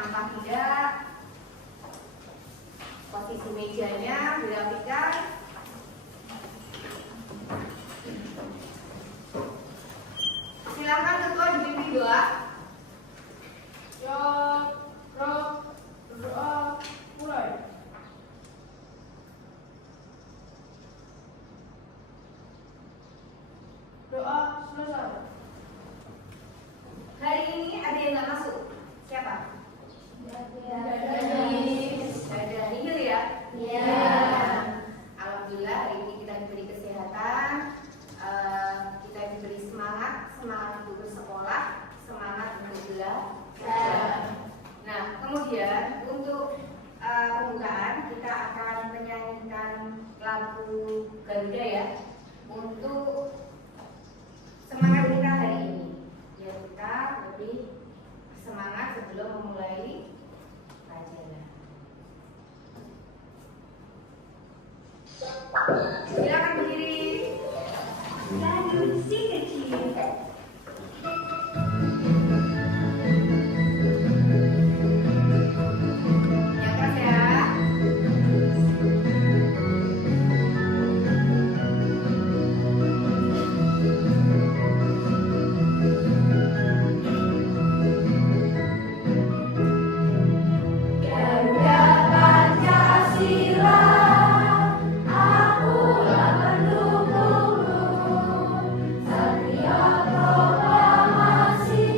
nampak tidak? Posisi mejanya dirapikan. Silakan ketua dipimpin doa. Ya Rob, berdoa mulai. Doa selesai. Hari ini ada yang nggak masuk? Siapa? Ada Nihil ya? Iya. Alhamdulillah hari ini kita diberi kesehatan, kita diberi semangat untuk bersekolah, semangat untuk belajar. Nah, kemudian untuk pembukaan kita akan menyanyikan lagu Garuda ya, untuk semangat kita hari ini. Biar kita lebih semangat sebelum memulai pelajaran. Silakan berdiri. Lanjut si kecil. Yang keras ya. Garuda Pancasila, akulah pendukungmu. Setiap proklamasi,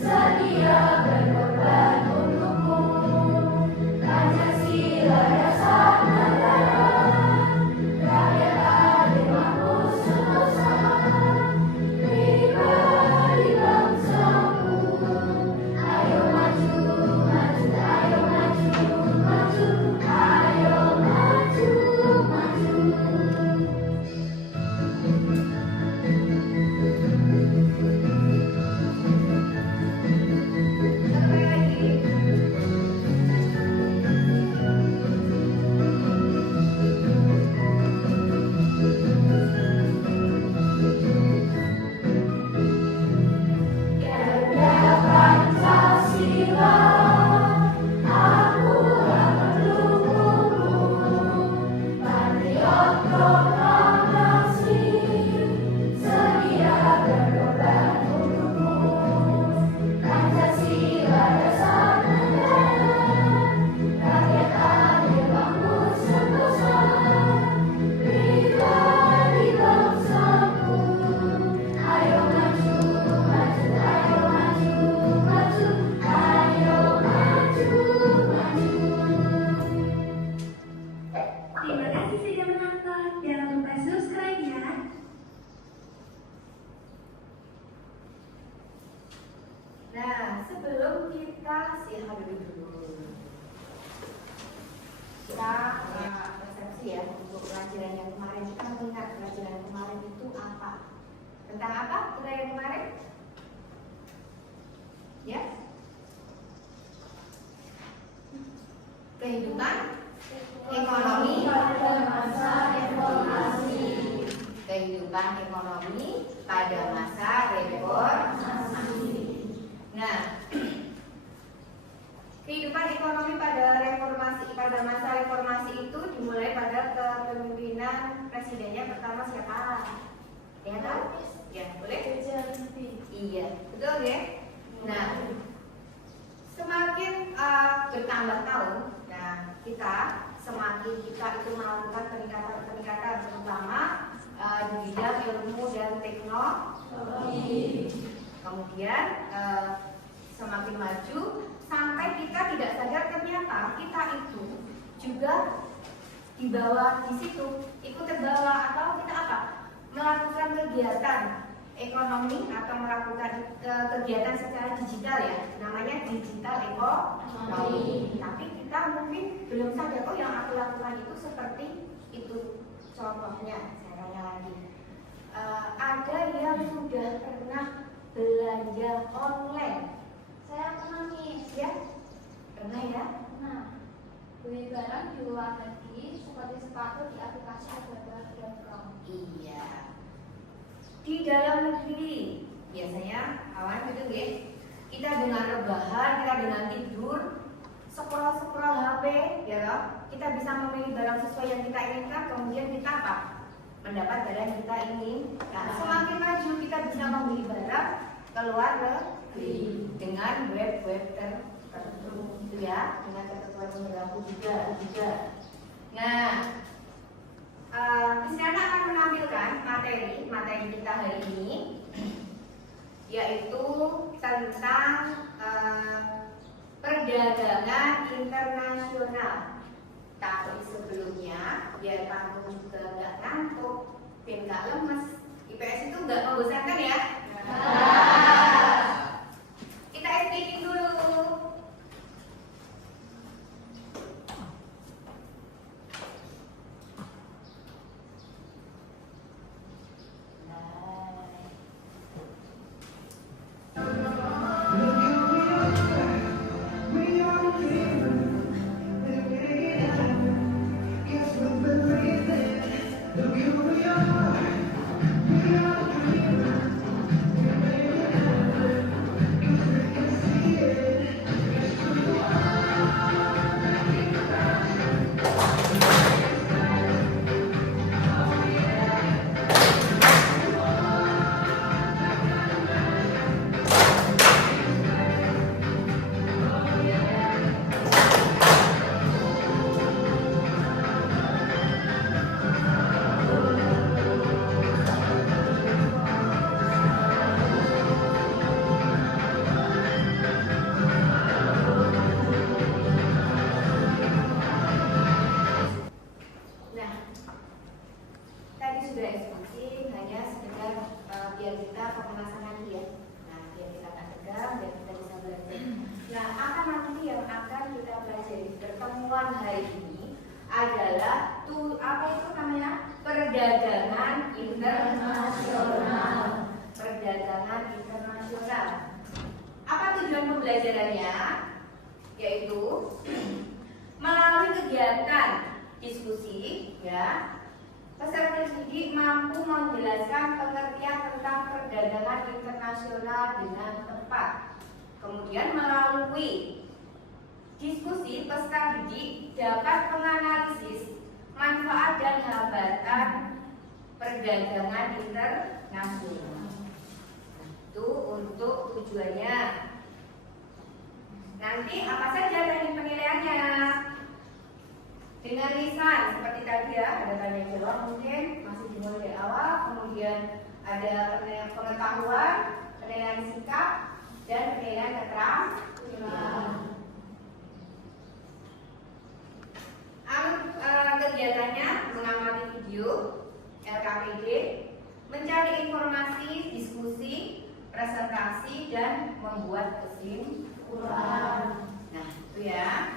sedia berkorban untukmu. Pancasila dasar negara, rakyat adil makmur sentosa. Pribadi bangsaku, ayo maju, maju, ayo maju, maju, ayo maju, maju. Sampai lagi. Garuda Pancasila, akulah pendukungmu. Patriot proklamasi, sedia berkorban untukmu. Pancasila dasar negara, rakyat adil makmur sentosa. Pribadi bangsaku, ayo maju, maju, ayo maju, maju, ayo maju, maju. Terima kasih sudah menonton. Jangan lupa subscribe ya. Nah, sebelum kita silakan dulu. Kita persepsi ya untuk pelajaran yang kemarin. Kita mengingat pelajaran yang kemarin itu apa? Tentang apa pelajaran yang kemarin? Ya? Kehidupan ekonomi Pada masa reformasi. kehidupan ekonomi pada masa reformasi. Nah, kehidupan ekonomi pada masa reformasi itu dimulai pada kepemimpinan presidennya pertama siapa? Ya tahu? Ya, boleh? Iya, betul ya? Nah, semakin bertambah tahun, nah semakin kita itu melakukan peningkatan terutama di bidang ilmu dan teknologi. Kemudian semakin maju sampai kita tidak sadar ternyata kita itu juga di bawah di situ ikut terbawa atau kita apa? Melakukan kegiatan ekonomi atau melakukan kegiatan secara digital ya, namanya digital ekonomi. Tapi kita mungkin belum sadar, oh yang aku lakukan itu seperti itu. Contohnya, saya tanya lagi, ada yang sudah pernah belanja online? Saya pernah nih. Ya, pernah ya? Nah, beli barang di luar negeri seperti sepatu di aplikasi alibaba.com. Iya. Di dalam negeri biasanya awan gitu ya. kita dengan rebahan, kita dengan tidur, scroll HP, ya kan? Kita bisa memilih barang sesuai yang kita inginkan, kemudian kita apa? Mendapat barang yang kita ingin. Nah, semakin maju kita bisa membeli barang ke luar negeri dengan web-web tertentu, gitu ya, dengan ketentuan yang berlaku juga. Nah, di sana akan menampilkan materi kita hari ini, yaitu tentang perdagangan internasional. Tapi sebelumnya, biar kamu juga nggak ngantuk dan nggak lemes, IPS itu nggak membosankan ya. Kita speaking dulu. Perdagangan internasional. Apa tujuan pembelajarannya? Yaitu melalui kegiatan diskusi, ya, peserta didik mampu menjelaskan pengertian tentang perdagangan internasional dengan tepat. Kemudian melalui diskusi peserta didik dapat menganalisis manfaat dan hambatan perdagangan internasional. Itu untuk tujuannya. Nanti apa saja teknik penilaiannya? Dengan lisan seperti tadi ya, ada tanya jawab mungkin masih dimulai dari awal, kemudian ada penilaian pengetahuan, penilaian sikap, dan penilaian keterampilan. Kegiatannya mengamati video LKPD, mencari informasi, diskusi, presentasi, dan membuat kesimpulan. Nah, itu ya.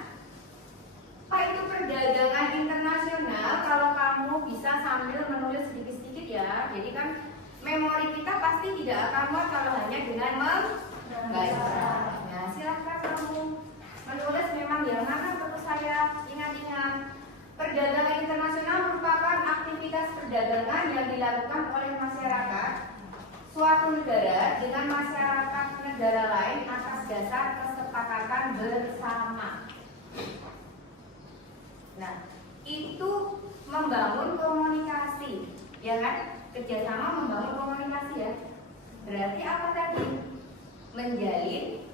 Pak, itu perdagangan internasional. Kalau kamu bisa sambil menulis sedikit-sedikit ya. Jadi kan memori kita pasti tidak akan muat kalau hanya dengan membaca. Nah, silahkan kamu menulis memang yang mana perlu saya ingat-ingat. Perdagangan internasional merupakan aktivitas perdagangan yang dilakukan oleh masyarakat suatu negara dengan masyarakat negara lain atas dasar kesepakatan bersama. Nah, itu membangun komunikasi, ya kan? Kerjasama membangun komunikasi ya. Berarti apa tadi? Menjalin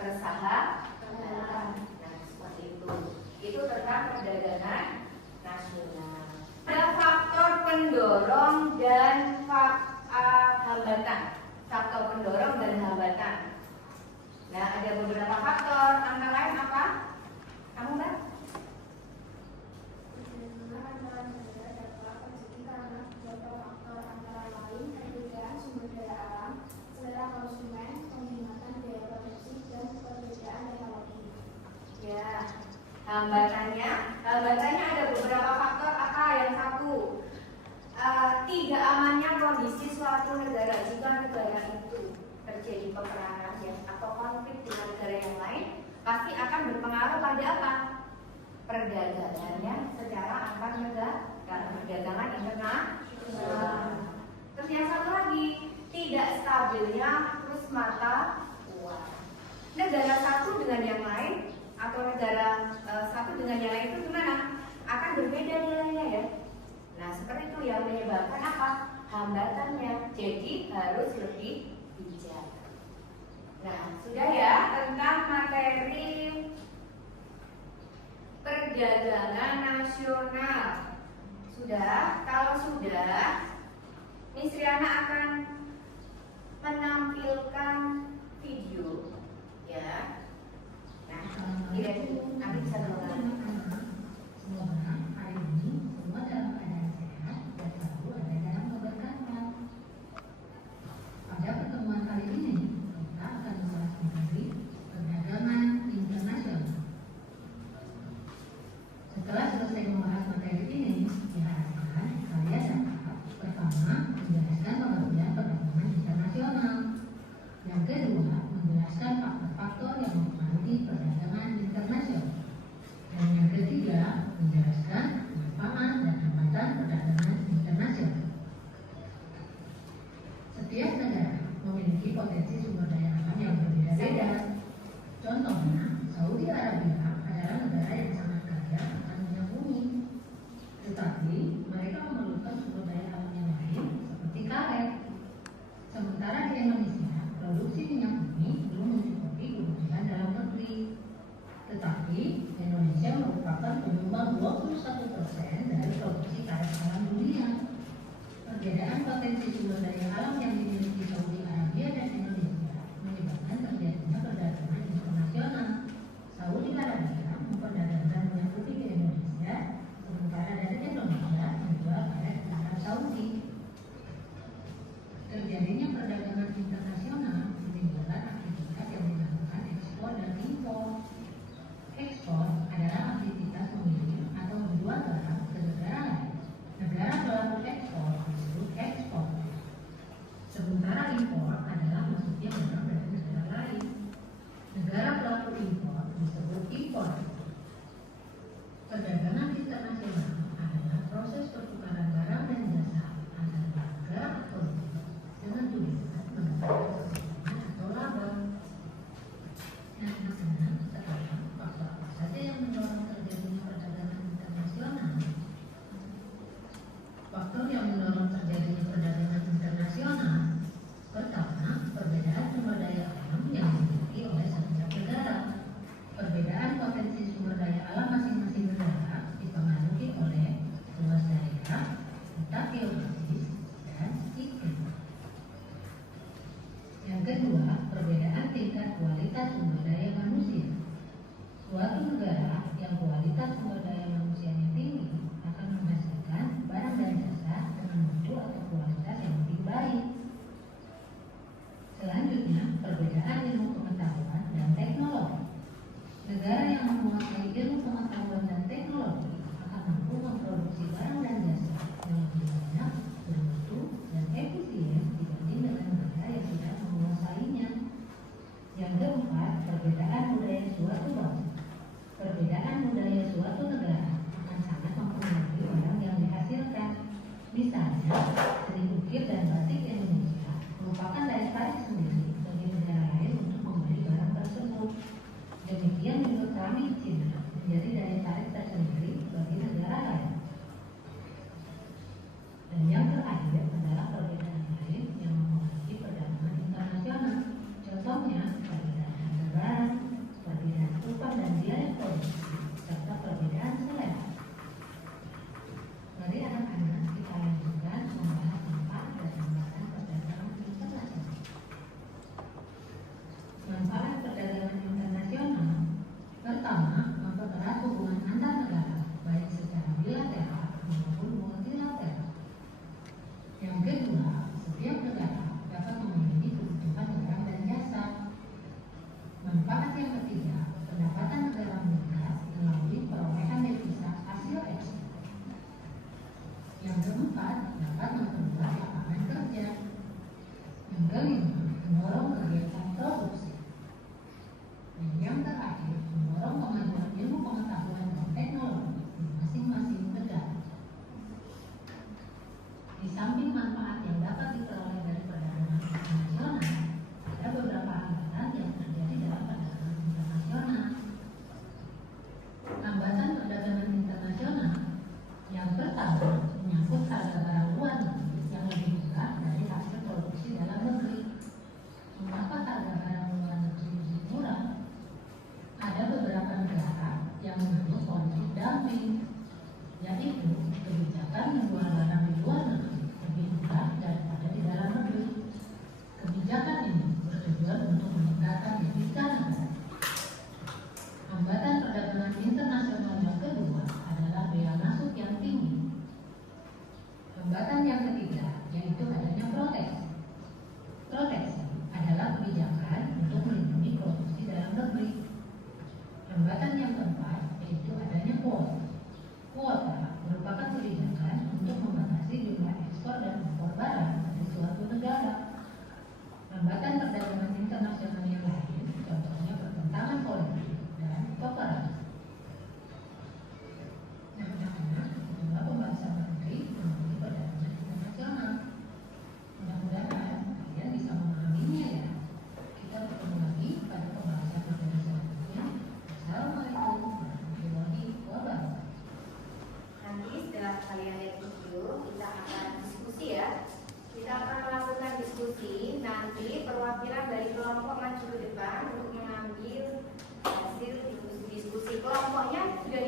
persahabatan. Nah, seperti itu. Itu tentang perdagangan nasional. Ada faktor pendorong dan hambatan. Faktor pendorong dan hambatan. Nah, ada beberapa faktor. Antara lain apa? Kamu Mbak? Ya, hambatannya ada beberapa faktor. Apa? Yang satu, tidak amannya kondisi suatu negara jika negara itu terjadi peperangan ya, atau konflik dengan negara yang lain, pasti akan berpengaruh pada apa? Perdagangannya secara antar negara, perdagangan internasional. Terus yang satu lagi, tidak stabilnya kurs mata uang. dengan yang lain atau negara satu dengan yang lain itu gimana? Akan berbeda nilainya ya. Nah seperti itu yang menyebabkan apa? Hambatannya. Jadi harus lebih bijak. Nah sudah ya tentang materi perdagangan nasional. Sudah? Kalau sudah, Miss Riana akan menampilkan video ya. Nah, nanti bisa dengar. Semoga hari ini semua dalam keadaan sehat dan selalu ada dalam keberkatan. Pada pertemuan kali ini kita akan membahas mengenai perdagangan internasional. Setelah selesai membahas materi ini, diharapkan kalian dapat pertama menjelaskan pengertian perdagangan internasional. Yang kedua, menjelaskan faktor-faktor yang mempengaruhi perdagangan internasional. Dan yang ketiga, menjelaskan manfaat dan hambatan perdagangan internasional. Setiap negara memiliki potensi sumber daya alam yang berbeda-beda. Contohnya, Saudi Arabia adalah negara yang sangat kaya akan minyak bumi. Tetapi, mereka memerlukan sumber daya alam yang lain seperti karet. Sementara di Indonesia, produksi minyak bumi belum mencukupi kebutuhan dalam negeri. Tetapi Indonesia merupakan penyumbang 21% dari produksi karet alam dunia. Perbedaan potensi sumber daya alam yang dimiliki Saudi Arabia dan Indonesia menyebabkan terjadinya perdagangan internasional. Saudi Arabia memperdagangkan minyak bumi ke Indonesia, sementara dari Indonesia menjual karet ke Arab Saudi. Terjadinya perdagangan internasional menimbulkan aktivitas yang dinamakan ekspor dan impor. Ekspor adalah aktivitas mengirim atau menjual barang ke negara lain. Negara pelaku ekspor disebut ekspor. Sementara impor adalah masuknya barang dari negara lain. Negara pelaku impor disebut impor. Perdagangan internasional adalah proses pertukaran barang dan jasa antara warga atau dengan tujuan mendapatkan keuntungan atau laba. Nah, sekarang faktor apa saja yang mendorong terjadinya perdagangan internasional? Faktor yang mendorong terjadinya perdagangan internasional pertama, perbedaan sumber daya alam yang dimiliki oleh setiap negara. Perbedaan potensi sumber daya alam masing-masing negara dipengaruhi oleh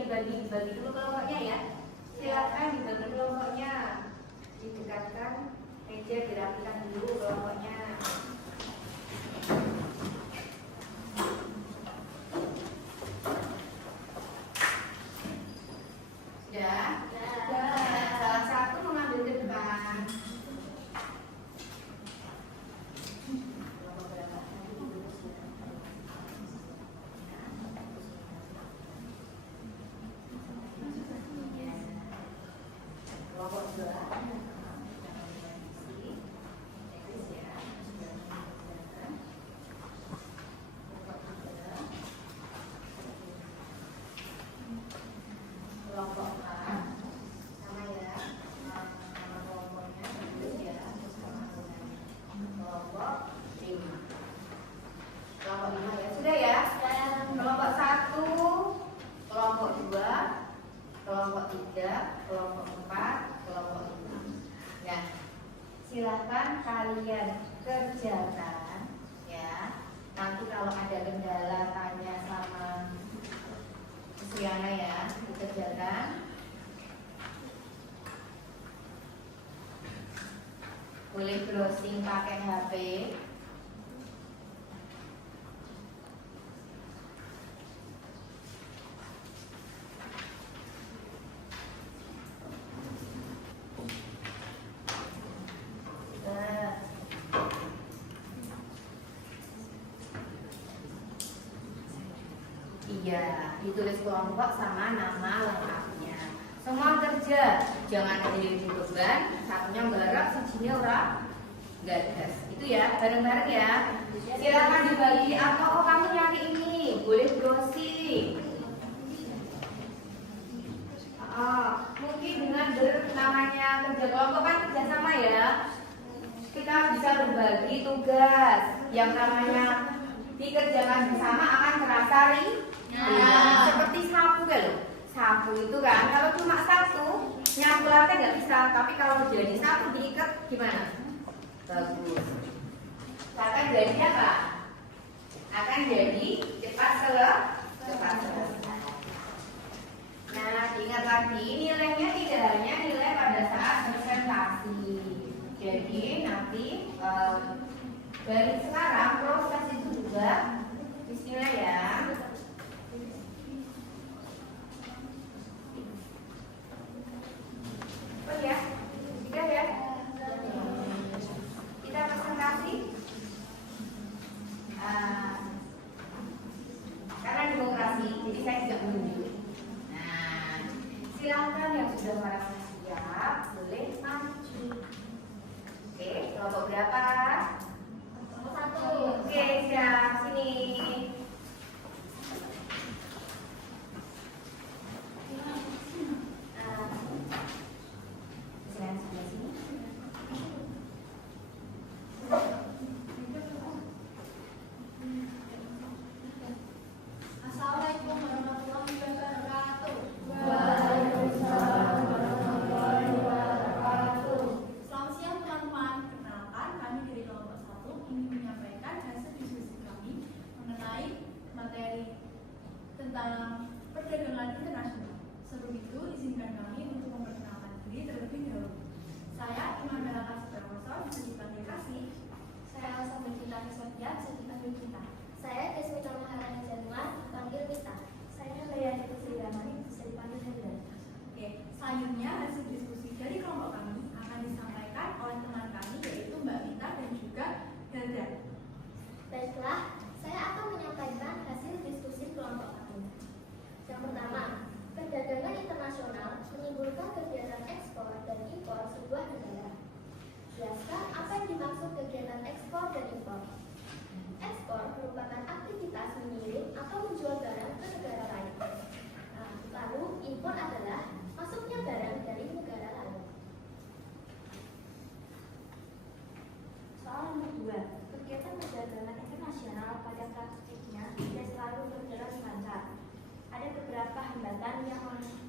dibagi dulu kelompoknya ya. Silakan dibagi kelompoknya, didekatkan meja, dirapikan dulu kelompoknya. Sudah? Salah satu mengambil ke depan. Kelompok dua. Kelompok empat sama ya, nama kelompoknya bagus ya, sama kelompok lima. Kelompok lima ya, sudah ya. Kelompok satu, kelompok dua, kelompok tiga, kelompok empat, kelompok lima. Ya, silahkan kalian kerjakan ya. Nanti kalau ada kendala tanya sama Siana ya, dikerjakan. Boleh browsing pakai HP. Iya, ditulis kelompok sama nama lengkapnya. Semua kerja, jangan menjadi beban. Satunya nggarap, sijinya orang gagas. Itu ya, bareng-bareng ya. Silakan dibagi atau oh kamu nyari ini, boleh browsing. Mungkin dengan namanya kerja kelompok kan kerja sama ya. Kita bisa berbagi tugas. Yang namanya dikerjakan bersama akan terasa seperti sapu kan loh. Sapu itu kan kalau cuma satu nyapu lantai nggak bisa, tapi kalau jadi satu diikat gimana? Bagus. Akan jadi apa? Akan jadi cepat selesai. Nah, ingat lagi nilainya tidak hanya nilai pada saat presentasi. Jadi nanti dari sekarang proses itu juga bismillah ya. Oh ya, sudah ya. Kita presentasi. Karena demokrasi, jadi saya tidak menunjuk. Nah, silakan yang sudah merasa siap, boleh maju. Oke, kelompok berapa? Satu. Oke, siap. Sini. Silakan sebelah sini. Assalamualaikum warahmatullahi wabarakatuh. Waalaikumsalam warahmatullahi wabarakatuh. Selamat siang teman-teman. Perkenalkan, kami dari kelompok 1 ingin menyampaikan hasil diskusi kami mengenai materi tentang perdagangan internasional. Sebelum itu, izinkan kami untuk memperkenalkan diri terlebih dahulu. Saya Iman Melaka Supramoso, bisa dipanggil Kasih. Saya Elsa Berkita Niswatya, bisa dipanggil Kita. Saya Desmita Maharani Januar, dipanggil Mita. Saya Layani Putri Ramani, bisa dipanggil Hendra. Oke, selanjutnya hasil diskusi dari kelompok kami akan disampaikan oleh teman kami yaitu Mbak Mita dan juga Helda. Baiklah, saya akan menyampaikan hasil diskusi kelompok kami. Yang pertama, perdagangan internasional menimbulkan kegiatan ekspor dan impor sebuah negara. Jelaskan apa yang dimaksud kegiatan ekspor dan impor. Ekspor merupakan aktivitas mengirim atau menjual barang ke negara lain. Lalu impor adalah masuknya barang dari negara lain. Soal nomor 2, kegiatan perdagangan internasional pada praktiknya tidak selalu berjalan lancar. Ada beberapa hambatan yang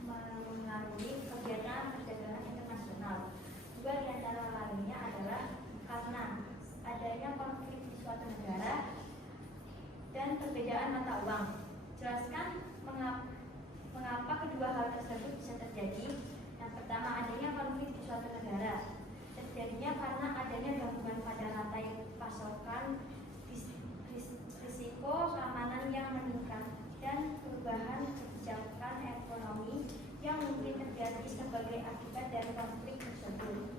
mengaruhi kegiatan perdagangan internasional. Dua di antara lainnya adalah karena adanya konflik di suatu negara dan perbedaan mata uang. Jelaskan mengapa konflik tersebut.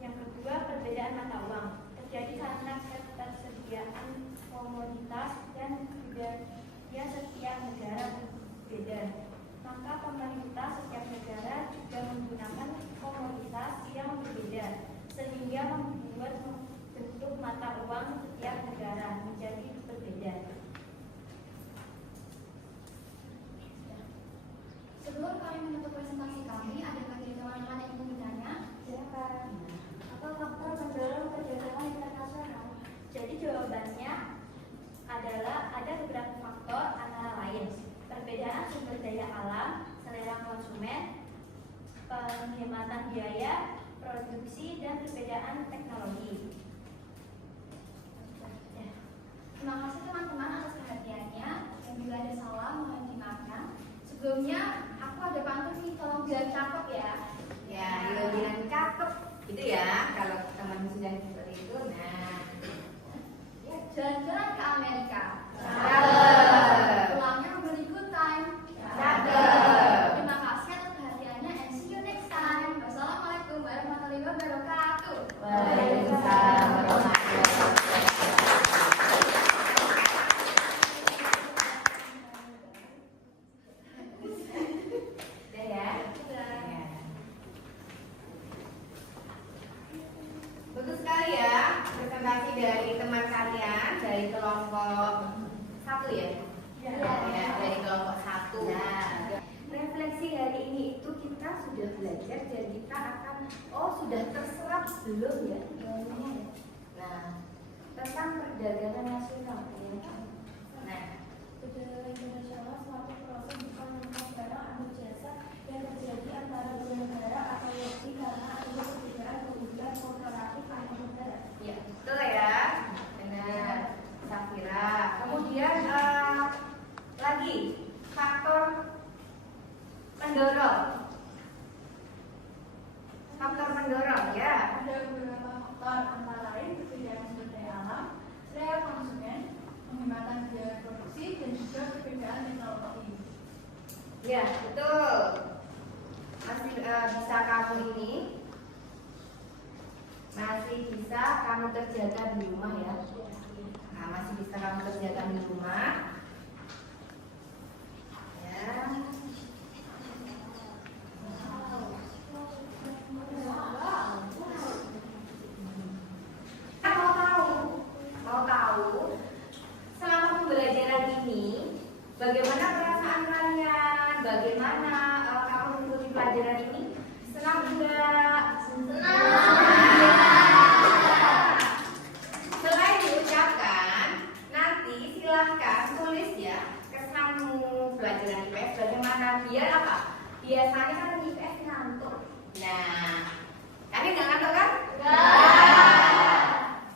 Yang kedua, perbedaan mata uang terjadi karena ketersediaan komoditas dan budaya setiap negara berbeda. Maka pemerintah setiap negara juga menggunakan komoditas yang berbeda, sehingga membuat bentuk mata uang setiap negara menjadi berbeda. Sebelum kami menutup presentasi kami, adakah dari teman-teman yang ingin bertanya? Silakan. Apa faktor mendorong kerjasama internasional? Jadi jawabannya adalah ada beberapa faktor, antara lain perbedaan sumber daya alam, selera konsumen, penghematan biaya, produksi, dan perbedaan teknologi. Terima kasih teman-teman atas perhatiannya. Dan bila ada salah, mohon dimaafkan. Sebelumnya, aku ada pantun nih, tolong bilang cakep ya. Ya, bilang cakep gitu ya. Kalau teman sudah seperti itu, nah. Ya, jalan-jalan ke Amerika. Cakep. Pulangnya beli good time. Cakep. Terima kasih atas perhatiannya and see you next time. Wassalamualaikum warahmatullahi wabarakatuh. Waalaikumsalam warahmatullahi wabarakatuh. Udah ya? Ya. Bagus sekali ya presentasi dari teman kalian dari kelompok 1 ya? Ya, dari kelompok 1. Nah, refleksi hari ini itu kita sudah belajar dan kita akan sudah terserap belum ya? Nah, tentang perdagangan nasional ya. Nah, Perdagangan internasional suatu proses bukan antara barang atau jasa yang terjadi antara dua negara atau lebih karena ada perbedaan kebutuhan kooperatif antar negara. ya, betul ya. Benar, Safira. Kemudian lagi faktor pendorong. Faktor pendorong ya. Ada beberapa faktor, antara lain perbedaan sumber daya alam, selera konsumen, penghematan biaya produksi, dan juga perbedaan teknologi. Ya, betul. Masih bisa kamu ini masih bisa kamu kerjakan di rumah ya. Nah, masih bisa kamu kerjakan di rumah. Ya. Mau tahu selama pembelajaran ini bagaimana perasaan kalian? Bagaimana kamu mengikuti pelajaran ini? Senang enggak? Selain diucapkan, nanti silahkan tulis ya kesanmu pelajaran IPS bagaimana, biar apa? Biasanya kan IPS ngantuk. Nah, kalian nggak ngantuk kan?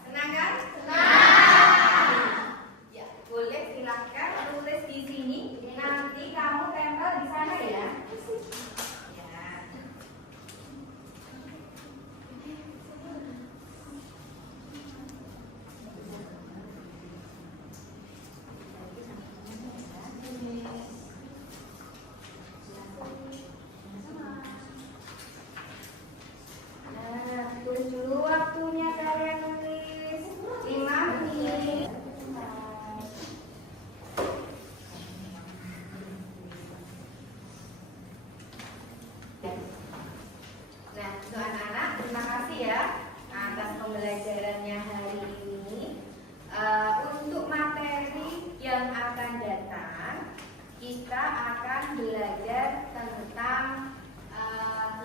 Senang kan? Ya, boleh silahkan tulis di sini. Nanti kamu tempel di sana ya. Ya. Nah, tulis dulu waktunya kalian nulis 5 menit. Nah, untuk anak-anak, terima kasih ya atas pembelajarannya hari ini. Untuk materi yang akan datang, kita akan belajar tentang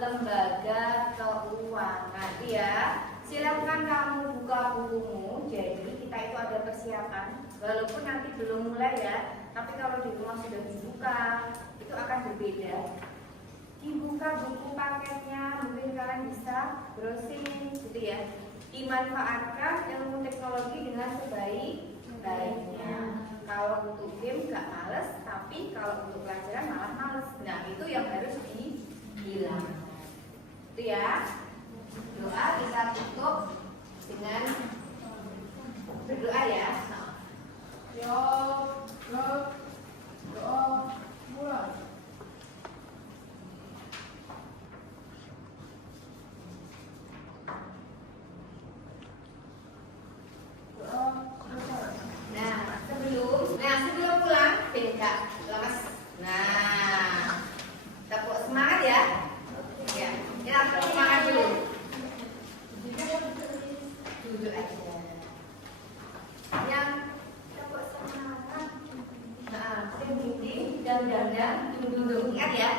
lembaga keuangan ya. Silakan kamu buka bukumu. Jadi kita itu ada persiapan, walaupun nanti belum mulai ya, tapi kalau di rumah sudah dibuka, itu akan berbeda. Dibuka buku paketnya, mungkin kalian bisa browsing gitu ya. Dimanfaatkan ilmu teknologi dengan sebaik-baiknya. Kalau untuk game nggak males, tapi kalau untuk pelajaran malah males. Nah, itu yang harus dihilangkan. Itu ya. Doa kita tutup dengan berdoa ya. Doa mulai. Enggak, lemes. Nah, tepuk semangat ya. Ya, kita tepuk semangat dulu. Duduk aja. Yang tepuk semangat. Nah, sing dinding dan dada duduk. Ingat ya.